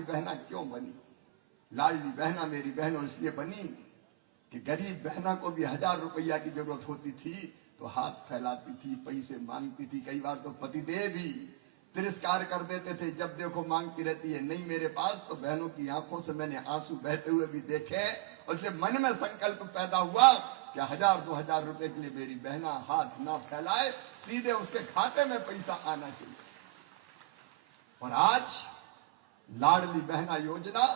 लाडली बहना क्यों बनी? लाडली बहना मेरी बहनों इसलिए बनी कि गरीब बहना को भी 1000 रुपया की जरूरत होती थी तो हाथ फैलाती थी, पैसे मांगती थी। कई बार तो पतिदेव भी तिरस्कार कर देते थे, जब देखो मांगती रहती है नहीं मेरे पास। तो बहनों की आंखों से मैंने आंसू बहते हुए भी देखे और इसलिए मन में संकल्प पैदा हुआ कि 1000-2000 रुपए के लिए मेरी बहना हाथ ना फैलाए, सीधे उसके खाते में पैसा आना चाहिए। और आज लाडली बहना योजना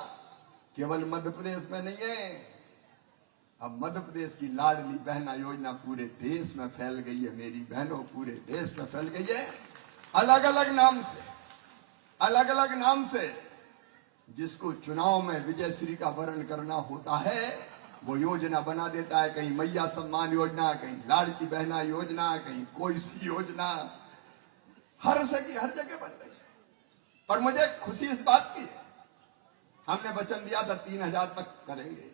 केवल मध्य प्रदेश में नहीं है, अब मध्य प्रदेश की लाडली बहना योजना पूरे देश में फैल गई है। मेरी बहनों पूरे देश में फैल गई है, अलग अलग नाम से। जिसको चुनाव में विजयश्री का वर्ण करना होता है वो योजना बना देता है, कहीं मैया सम्मान योजना, कहीं लाडली बहना योजना, कहीं कोई सी योजना, हर जगह बन रही है। और मुझे खुशी इस बात की है, हमने वचन दिया था 3000 तक करेंगे।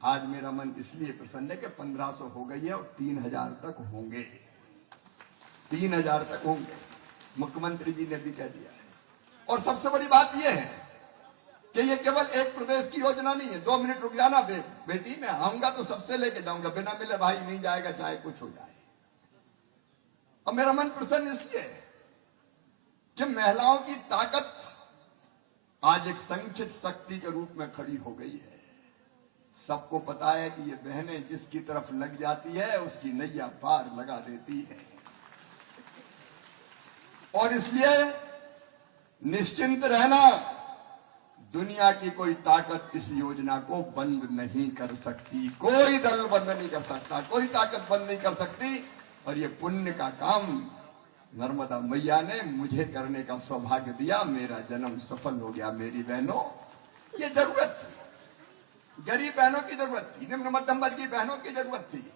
आज मेरा मन इसलिए प्रसन्न है कि 1500 हो गई है और 3000 तक होंगे, 3000 तक होंगे। मुख्यमंत्री जी ने भी कह दिया है। और सबसे बड़ी बात यह है कि ये केवल एक प्रदेश की योजना नहीं है। 2 मिनट रुक जाना बेटी, मैं आऊंगा तो सबसे लेके जाऊंगा, बिना मिले भाई नहीं जाएगा, चाहे कुछ हो जाए। और मेरा मन प्रसन्न इसलिए है कि महिलाओं की ताकत आज एक संचित शक्ति के रूप में खड़ी हो गई है। सबको पता है कि ये बहनें जिसकी तरफ लग जाती है उसकी नैया पार लगा देती है। और इसलिए निश्चिंत रहना, दुनिया की कोई ताकत इस योजना को बंद नहीं कर सकती, कोई दल बंद नहीं कर सकता, कोई ताकत बंद नहीं कर सकती। और ये पुण्य का काम नर्मदा मैया ने मुझे करने का सौभाग्य दिया, मेरा जन्म सफल हो गया। मेरी बहनों, ये जरूरत थी, गरीब बहनों की जरूरत थी, निम्न मध्यम वर्ग की बहनों की जरूरत थी।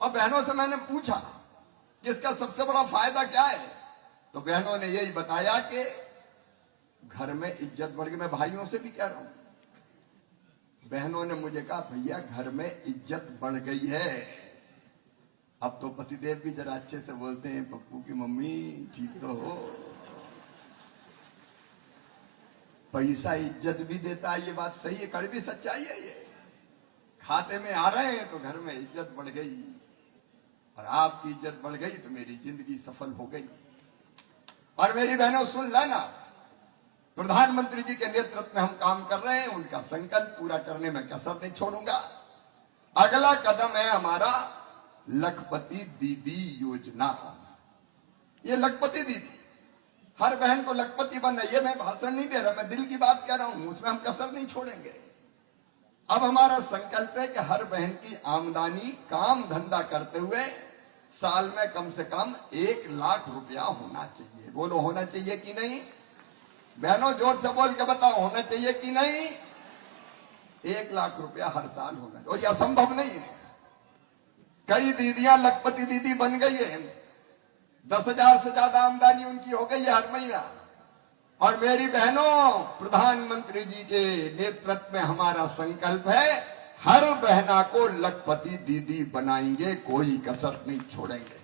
और बहनों से मैंने पूछा कि इसका सबसे बड़ा फायदा क्या है, तो बहनों ने यही बताया कि घर में इज्जत बढ़ गई। मैं भाइयों से भी कह रहा हूं, बहनों ने मुझे कहा भैया घर में इज्जत बढ़ गई है। अब तो पतिदेव भी जरा अच्छे से बोलते हैं, पप्पू की मम्मी ठीक तो हो, पैसा इज्जत भी देता है, ये बात सही है, कड़वी सच्चाई है। ये खाते में आ रहे हैं तो घर में इज्जत बढ़ गई, और आपकी इज्जत बढ़ गई तो मेरी जिंदगी सफल हो गई। और मेरी बहनों सुन लेना, प्रधानमंत्री जी के नेतृत्व में हम काम कर रहे हैं, उनका संकल्प पूरा करने में कसर नहीं छोड़ूंगा। अगला कदम है हमारा लखपति दीदी योजना। ये लखपति दीदी, हर बहन को लखपति बनना, ये मैं भाषण नहीं दे रहा, मैं दिल की बात कह रहा हूं, उसमें हम कसर नहीं छोड़ेंगे। अब हमारा संकल्प है कि हर बहन की आमदनी काम धंधा करते हुए साल में कम से कम 1 लाख रुपया होना चाहिए। बोलो होना चाहिए कि नहीं? बहनों जोर से बोल के बताओ, होना चाहिए कि नहीं? 1 लाख रुपया हर साल होना चाहिए। और यह असंभव नहीं है, कई दीदियां लखपति दीदी बन गई है, 10,000 से ज्यादा आमदनी उनकी हो गई है हर महीना। और मेरी बहनों, प्रधानमंत्री जी के नेतृत्व में हमारा संकल्प है, हर बहना को लखपति दीदी बनाएंगे, कोई कसर नहीं छोड़ेंगे।